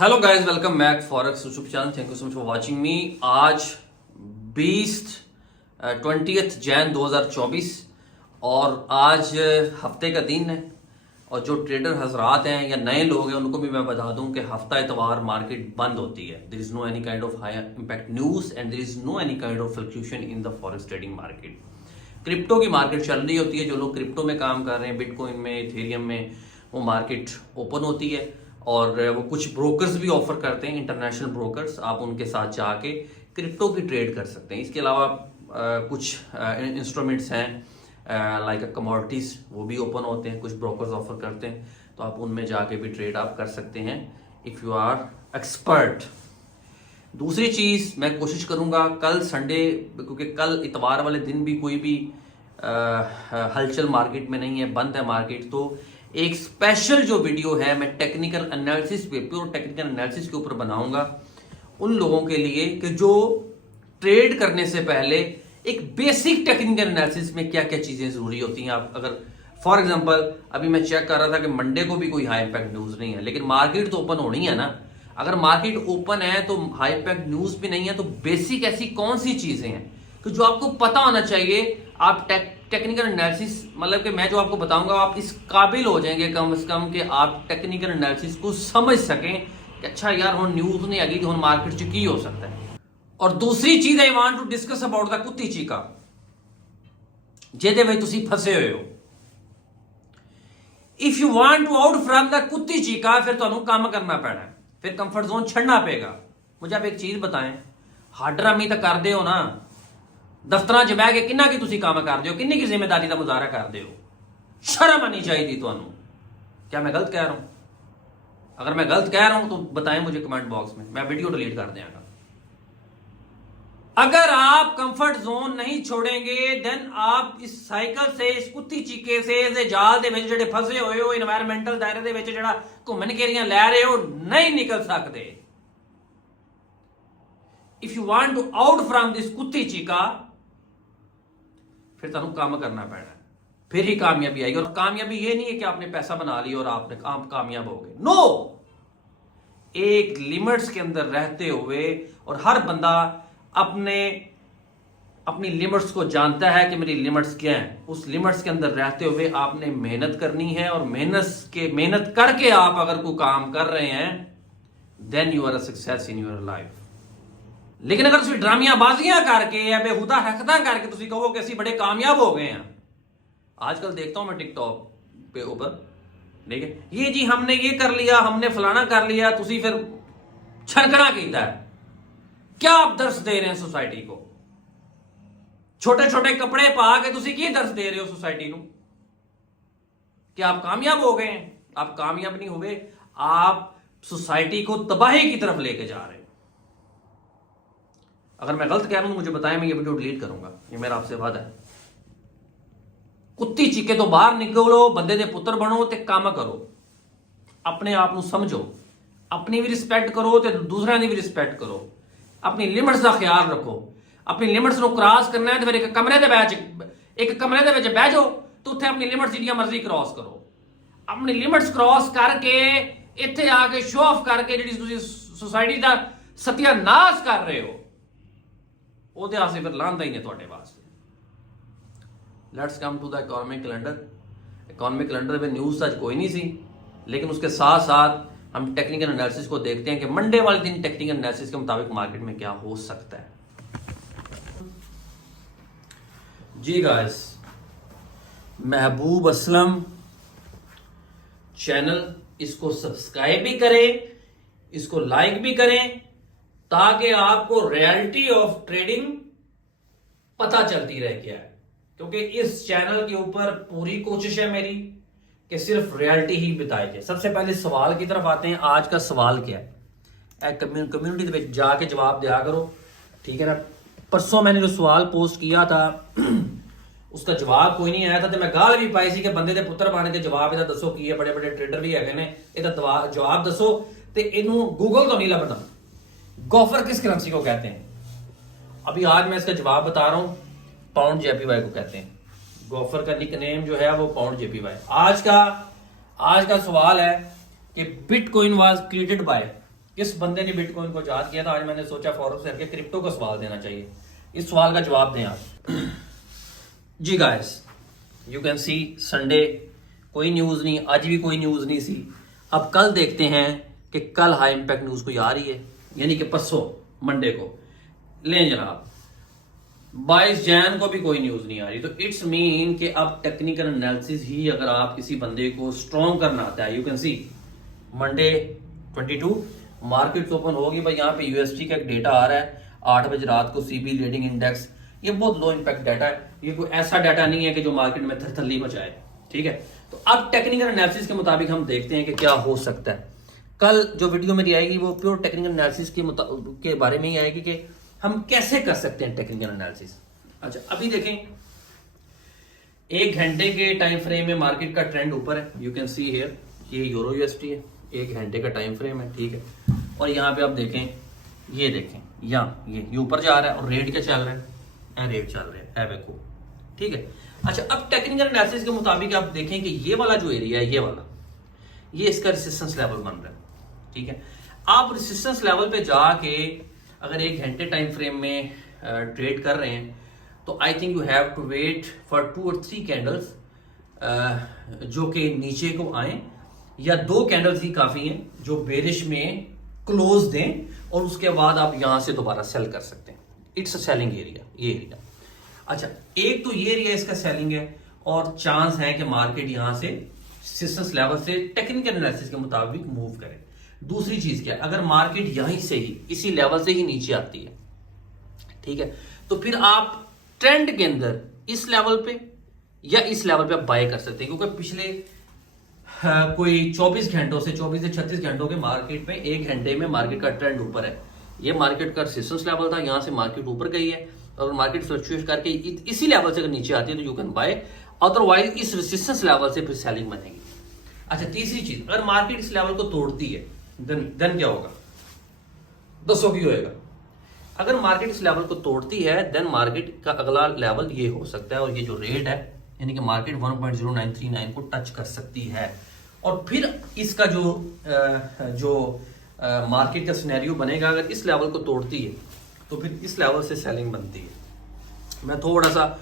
Hello guys, welcome back forex YouTube channel. Thank you so much for watching me. आज 20 जैन 2024 और आज हफ्ते का दिन है। और जो ट्रेडर हजरात हैं या नए लोग हैं उनको भी मैं बता दूं कि हफ्ता इतवार मार्केट बंद होती है। There is no any kind of high impact news and there is no any kind of fluctuation in the forex trading market. Crypto की मार्केट चल रही होती है। जो लोग क्रिप्टो में काम कर रहे हैं, बिटकॉइन में, इथेरियम में, वो मार्केट ओपन होती है और वो कुछ ब्रोकर्स भी ऑफर करते हैं, इंटरनेशनल ब्रोकर्स। आप उनके साथ जाके क्रिप्टो की ट्रेड कर सकते हैं। इसके अलावा कुछ इंस्ट्रूमेंट्स हैं लाइक कमोडिटीज, वो भी ओपन होते हैं, कुछ ब्रोकर्स ऑफर करते हैं, तो आप उनमें जाके भी ट्रेड आप कर सकते हैं इफ़ यू आर एक्सपर्ट। दूसरी चीज़ मैं कोशिश करूंगा कल संडे, क्योंकि कल इतवार वाले दिन भी कोई भी हलचल मार्केट में नहीं है, बंद है मार्केट, तो एक स्पेशल जो वीडियो है मैं टेक्निकल एनालिसिस पे, प्योर टेक्निकल एनालिसिस के ऊपर बनाऊंगा उन लोगों के लिए कि जो ट्रेड करने से पहले एक बेसिक टेक्निकल एनालिसिस में क्या क्या चीजें जरूरी होती हैं। आप अगर फॉर एग्जांपल अभी मैं चेक कर रहा था कि मंडे को भी कोई हाई इंपैक्ट न्यूज नहीं है, लेकिन मार्केट तो ओपन होनी है ना। अगर मार्केट ओपन है तो हाई इंपैक्ट न्यूज भी नहीं है, तो बेसिक ऐसी कौन सी चीजें हैं कि जो आपको पता होना चाहिए। आप टेक्निकल एनालिसिस, मतलब कि मैं जो आपको बताऊंगा आप इस काबिल हो जाएंगे कम से कम कि आप टेक्निकल एनालिसिस को समझ सकें कि अच्छा यार हुण न्यूज नहीं आएगी तो मार्केट च की हो सकता है। और दूसरी चीज I want to discuss about the कुत्ती चीका, ਜਿਹਦੇ ਵਿੱਚ ਤੁਸੀਂ फसे हुए हो। If you want to out from the कुत्ती चीका, फिर ਤੁਹਾਨੂੰ काम करना पैना है, फिर कंफर्ट जोन छड़ना पेगा। मुझे आप एक चीज बताएं, हाडरामी तो करते हो ना, दफ्तरां 'ਚ ਬਹਿ ਕੇ ਕਿੰਨਾ ਕੀ ਤੁਸੀਂ ਕੰਮ ਕਰਦੇ ਹੋ, किन्नी की जिम्मेदारी का मुजाहरा करते हो, शर्म आनी चाहिए ਤੁਹਾਨੂੰ। क्या मैं गलत कह रहा हूं? अगर मैं गलत कह रहा हूं तो बताएं मुझे कमेंट बॉक्स में, मैं वीडियो डिलीट कर देंगे। अगर आप कंफर्ट जोन नहीं छोड़ेंगे देन आप इस साइकिल से, इस कुत्ती चीके से, इस जाल दे विच जिहड़े फसे होए हो, एनवायरमेंटल दायरे दे विच जिहड़ा घुम्मन घेरियां लै रहे हो, नहीं निकल सकते। If you want to out from this कुत्ती चीका, फिर तुहानू काम करना पैना है, फिर ही कामयाबी आएगी। और कामयाबी ये नहीं है कि आपने पैसा बना लिया और आप कामयाब हो गए। नो, एक लिमिट्स के अंदर रहते हुए, और हर बंदा अपनी लिमिट्स को जानता है कि मेरी लिमिट्स क्या हैं। उस लिमिट्स के अंदर रहते हुए आपने मेहनत करनी है, और मेहनत करके आप अगर कोई काम कर रहे हैं then you are a success in your life. लेकिन अगर तुम ड्रामियाबाजियां करके या बेहुदा हरकतां करके तुम कहो कि असं बड़े कामयाब हो गए हैं। आजकल देखता हूं मैं टिकटॉक पे ऊपर, ठीक है, ये जी हमने ये कर लिया, हमने फलाना कर लिया, तुम फिर छनकना कीता है। क्या आप दर्श दे रहे हैं सोसाइटी को? छोटे छोटे कपड़े पा के तुम की दर्श दे रहे हो सोसाइटी को? क्या आप कामयाब हो गए हैं? आप कामयाब नहीं हुए, आप सोसाइटी को तबाही की तरफ लेके जा रहे हैं। अगर मैं गलत कह रहा हूं मुझे बताएं, मैं ये वीडियो डिलीट करूंगा, ये मेरा आपसे वादा है। कुत्ती चीके तो बाहर निकलो, बंदे दे पुत्र बनो ते काम करो, अपने आप को समझो, अपनी भी रिस्पेक्ट करो ते दूसरों की भी रिस्पेक्ट करो, अपनी लिमिट्स का ख्याल रखो। अपनी लिमिट्स को क्रॉस करना है तो फिर एक कमरे दे विच बह जाओ, तो उत्थे अपनी लिमिट्स जिहड़ियां मर्जी क्रॉस करो। अपनी लिमिट्स क्रॉस करके इत्थे आके शो ऑफ करके जिहड़ी तुसीं सोसाइटी का सत्यानाश कर रहे हो, ਉਹਦੇ ਆਸੇ ਫਿਰ ਲਾਂਦਾ ਹੀ ਨੇ ਤੁਹਾਡੇ वास्ते। Let's come to the economic calendar. Economic calendar में न्यूज़ आज कोई नहीं सी, लेकिन उसके साथ साथ हम टेक्निकल एनालिसिस को देखते हैं कि मंडे वाले दिन टेक्निकल एनालिसिस के मुताबिक मार्केट में क्या हो सकता है। जी गाइस, महबूब असलम चैनल, इसको सब्सक्राइब भी करें, इसको लाइक भी करें, ताकि आपको रियलिटी ऑफ ट्रेडिंग पता चलती रहे क्या है। क्योंकि इस चैनल के ऊपर पूरी कोशिश है मेरी कि सिर्फ रियलिटी ही बताई जाए। सबसे पहले सवाल की तरफ आते हैं। आज का सवाल क्या है? कम्युनिटी के जाके जवाब दिया करो, ठीक है ना। परसों मैंने जो सवाल पोस्ट किया था उसका जवाब कोई नहीं आया था, तो मैं गाल भी पाई सी कि बंदे दे पुत्र पाने के जवाब इहदा दसो की है। बड़े बड़े ट्रेडर भी है ने, इहदा जवाब दसो, तो इनू गूगल तो नहीं लभदा। गोफर किस करेंसी को कहते हैं? अभी आज मैं इसका जवाब बता रहा हूं, पाउंड जेपीवाई को कहते हैं। गोफर का निकनेम जो है वो पाउंड जेपीवाई। आज का सवाल है कि बिटकॉइन वाज क्रिएटेड बाय, किस बंदे ने बिटकॉइन को याद किया था, आज मैंने सोचा फॉरवर्ड करके क्रिप्टो का सवाल देना चाहिए। इस सवाल का जवाब दें आप। जी guys, you can see Sunday कोई न्यूज़ नहीं, आज भी कोई न्यूज़ नहीं सी। अब कल देखते हैं कि कल हाई इंपैक्ट न्यूज़ कोई आ रही है, यानी कि परसों मंडे को लें जनाब 22 जैन को भी कोई न्यूज़ नहीं आ रही। तो इट्स मीन कि अब टेक्निकल एनालिसिस ही अगर आप किसी बंदे को स्ट्रॉन्ग करना आता है, you can C Monday 22 market open होगी भाई, यहाँ पे यूएसटी का एक डेटा आ रहा है 8 बजे रात को, सीबी लीडिंग इंडेक्स, ये बहुत लो इंपैक्ट डाटा है, ये कोई ऐसा डाटा नहीं है कि जो मार्केट में थरथल्ली मचाए, ठीक है। तो अब टेक्निकल एनालिसिस के मुताबिक हम देखते हैं कि क्या हो सकता है। कल जो वीडियो मेरी आएगी वो प्योर टेक्निकल एनालिसिस के बारे में ही आएगी कि हम कैसे कर सकते हैं टेक्निकल एनालिसिस। अच्छा, अभी देखें 1 घंटे के टाइम फ्रेम में मार्केट का ट्रेंड ऊपर है, यू कैन सी हियर, ये यूरो यूएसटी है, 1 घंटे का टाइम फ्रेम है, ठीक है। और यहाँ पे आप देखें, ये देखें यहाँ ये ऊपर जा रहा है, और रेट क्या चल रहा है, रेट चल रहा है वेको, ठीक है। अच्छा, अब टेक्निकल एनालिसिस के मुताबिक आप देखें कि ये वाला जो एरिया है, ये वाला, ये इसका रेजिस्टेंस लेवल बन रहा है, ठीक है। आप रेजिस्टेंस लेवल पे जाके अगर 1 घंटे टाइम फ्रेम में ट्रेड कर रहे हैं तो I think you have to wait for 2 और 3 कैंडल्स जो कि नीचे को आए, या 2 कैंडल्स ही काफी हैं जो बेरिश में क्लोज दें, और उसके बाद आप यहां से दोबारा सेल कर सकते हैं। इट्स अ सेलिंग एरिया, ये एरिया। अच्छा, एक तो ये एरिया इसका सेलिंग है, और चांस है कि मार्केट यहां से रेजिस्टेंस लेवल से टेक्निकल एनालिसिस के मुताबिक मूव करे। दूसरी चीज क्या है, अगर मार्केट यहीं से ही इसी लेवल से ही नीचे आती है, ठीक है, तो फिर आप ट्रेंड के अंदर इस लेवल पे या इस लेवल पे आप बाय कर सकते हैं, क्योंकि पिछले कोई 24 घंटों से 24 से 36 घंटों के मार्केट में 1 घंटे में मार्केट का ट्रेंड ऊपर है। ये मार्केट का रेजिस्टेंस लेवल था, यहां से मार्केट ऊपर गई है, और मार्केट फ्लक्चुएट करके इसी लेवल से अगर नीचे आती है तो यू कैन बाय, अदरवाइज इस रेजिस्टेंस लेवल से फिर सेलिंग बनेगी। अच्छा, तीसरी चीज, अगर मार्केट इस लेवल को तोड़ती है देन क्या होगा, दसों की होएगा। अगर मार्केट इस लेवल को तोड़ती है देन मार्केट का अगला लेवल ये हो सकता है, और ये जो रेट है यानी कि मार्केट 1.0939 को टच कर सकती है, और फिर इसका जो मार्केट का सिनेरियो बनेगा, अगर इस लेवल को तोड़ती है तो फिर इस लेवल से सेलिंग बनती है। मैं थोड़ा सा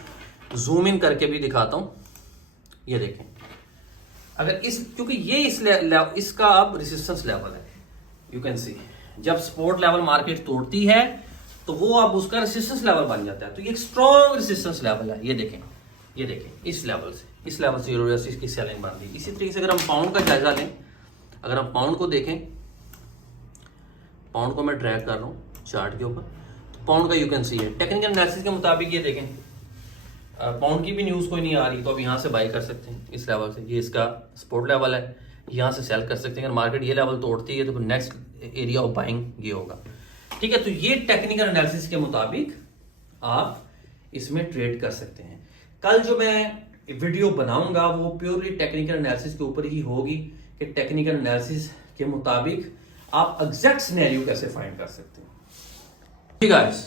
जूम इन करके भी दिखाता हूं, ये देखें, अगर क्योंकि ये इसका अब रेजिस्टेंस लेवल है, यू कैन सी, जब सपोर्ट लेवल मार्केट तोड़ती है तो वो अब उसका रेजिस्टेंस लेवल बन जाता है, तो ये एक स्ट्रॉन्ग रेजिस्टेंस लेवल है। ये देखें इस लेवल से यूरोसी की सेलिंग बन रही है। इसी तरीके से अगर हम पाउंड का जायजा लें, अगर हम पाउंड को देखें, पाउंड को मैं ड्रैग कर रहा हूं चार्ट के ऊपर, तो पाउंड का यू कैन सी है टेक्निकल एनालिसिस के मुताबिक, ये देखें पाउंड की भी न्यूज कोई नहीं आ रही, तो अब यहां से बाई कर सकते हैं इस लेवल से, ये इसका सपोर्ट लेवल है, यहां से सेल कर सकते हैं। अगर मार्केट ये लेवल तोड़ती है तो फिर नेक्स्ट एरिया ऑफ बाइंग ये होगा, ठीक है। तो ये टेक्निकल एनालिसिस के मुताबिक आप इसमें ट्रेड कर सकते हैं। कल जो मैं वीडियो बनाऊंगा वो प्योरली टेक्निकल एनालिसिस के ऊपर ही होगी कि टेक्निकल एनालिसिस के मुताबिक आप एग्जैक्ट सिनेरियो कैसे फाइंड कर सकते हैं। ठीक गाइस,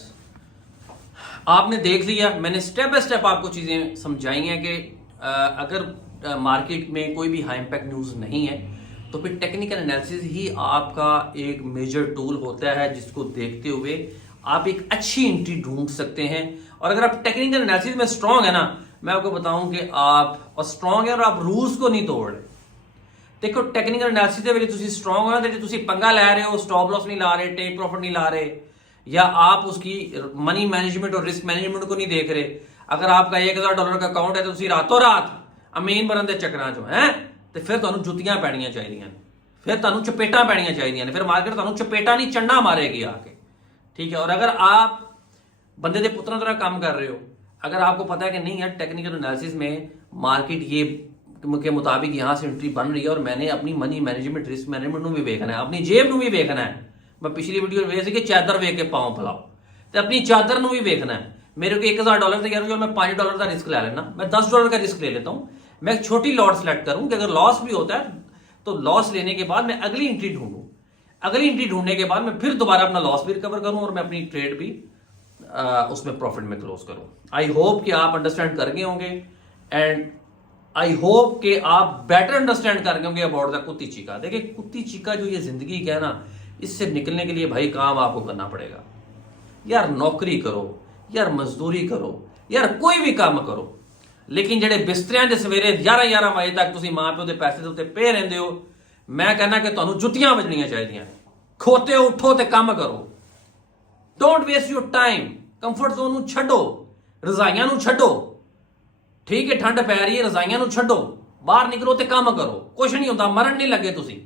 आपने देख लिया, मैंने स्टेप बाय स्टेप आपको चीजें समझाई हैं कि अगर मार्केट में कोई भी हाई इंपैक्ट न्यूज नहीं है तो फिर टेक्निकल एनालिसिस ही आपका एक मेजर टूल होता है, जिसको देखते हुए आप एक अच्छी एंट्री ढूंढ सकते हैं। और अगर आप टेक्निकल एनालिसिस में स्ट्रांग है ना, मैं आपको बताऊं कि आप और स्ट्रांग है और आप रूल्स को नहीं तोड़, देखो टेक्निकल एनालिसिस ਦੇ ਵਿੱਚ ਤੁਸੀਂ स्ट्रांग हो ना, तो ਤੁਸੀਂ पंगा ले रहे हो, स्टॉप लॉस नहीं ला रहे, टेक प्रॉफिट नहीं ला रहे, या आप उसकी मनी मैनेजमेंट और रिस्क मैनेजमेंट को नहीं देख रहे। अगर आपका $1000 का अकाउंट है तो ਤੁਸੀਂ ਰਾਤੋਂ ਰਾਤ ਅਮੀਨ ਬਣਨ ਦੇ ਚੱਕਰਾਂ ਚੋਂ ਹੈ, ਤੇ ਫਿਰ ਤੁਹਾਨੂੰ ਜੁੱਤੀਆਂ ਪੈਣੀਆਂ ਚਾਹੀਦੀਆਂ ਨੇ, ਫਿਰ ਤੁਹਾਨੂੰ ਚਪੇਟਾਂ ਪੈਣੀਆਂ ਚਾਹੀਦੀਆਂ ਨੇ, ਫਿਰ ਮਾਰਕੀਟ ਤੁਹਾਨੂੰ ਚਪੇਟਾਂ ਨਹੀਂ ਚੰਡਾ ਮਾਰੇਗੀ आके, ठीक है। और अगर आप बंदे दे पुत्रों तरह काम कर रहे हो, अगर आपको पता है कि नहीं यार टेक्निकल एनालिसिस में मार्केट ये के मुताबिक यहां से एंट्री बन रही है और मैंने अपनी मनी मैनेजमेंट रिस्क मैनेजमेंट भी देखना है, अपनी जेब भी देखना है। मैं पिछली वीडियो में कि चादर वेख के पाओ फैलाओ, तो अपनी चादर भी देखना है। मेरे को $1000 यार जो मैं $5 का रिस्क ले लेना, मैं $10 का रिस्क ले लेता हूं, मैं एक छोटी लॉट सेलेक्ट करूं कि अगर लॉस भी होता है तो लॉस लेने के बाद मैं अगली एंट्री ढूंढूं, अगली एंट्री ढूंढने के बाद मैं फिर दोबारा अपना लॉस भी रिकवर करूं और मैं अपनी ट्रेड भी उसमें प्रॉफिट में क्लोज करूं। आई होप कि आप अंडरस्टैंड कर गए होंगे, एंड आई होप कि आप बेटर अंडरस्टैंड कर गए होंगे अबाउट द कुत्ती चीका। देखिए कुत्ती चीका जो ये जिंदगी का है ना, इससे निकलने के लिए भाई काम आपको करना पड़ेगा। यार नौकरी करो, यार मजदूरी करो, यार कोई भी काम करो, लेकिन ਜਿਹੜੇ ਬਿਸਤਰਿਆਂ ਦੇ ਸਵੇਰੇ 11-11 ਵਜੇ ਤੱਕ ਤੁਸੀਂ ਮਾਂ ਪਿਓ ਦੇ ਪੈਸੇ ਦੇ ਉੱਤੇ ਪਏ ਰਹਿੰਦੇ ਹੋ, ਮੈਂ ਕਹਿੰਦਾ ਕਿ ਤੁਹਾਨੂੰ ਜੁੱਤੀਆਂ ਵੱਜਣੀਆਂ ਚਾਹੀਦੀਆਂ। ਖੋਤੇ ਉੱਠੋ ਤੇ ਕੰਮ ਕਰੋ। Don't waste your time. Comfort zone ਨੂੰ ਛੱਡੋ, ਰਜ਼ਾਈਆਂ ਨੂੰ ਛੱਡੋ। ਠੀਕ ਹੈ ਠੰਡ ਪੈ ਰਹੀ ਹੈ, ਰਜ਼ਾਈਆਂ ਨੂੰ ਛੱਡੋ, ਬਾਹਰ ਨਿਕਲੋ ਤੇ ਕੰਮ ਕਰੋ। ਕੁਝ ਨਹੀਂ ਹੁੰਦਾ, ਮਰਨ ਨਹੀਂ ਲੱਗੇ ਤੁਸੀਂ।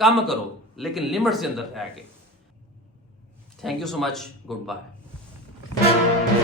ਕੰਮ ਕਰੋ ਲੇਕਿਨ ਲਿਮਿਟਸ ਦੇ ਅੰਦਰ ਰਹਿ ਕੇ। Thank you so much, good bye.